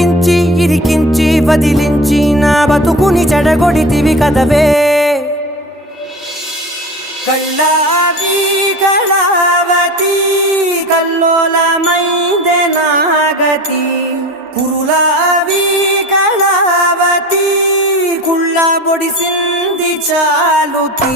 ఇరికించి ఇరికించి వదిలించి నా బతుకుని చెడగొడితివి కదవే కళ్ళావి కళావతి కల్లోలమైందే నాగతి కురులావి కళావతి కుళ్ళ బొడిసింది చాలుతి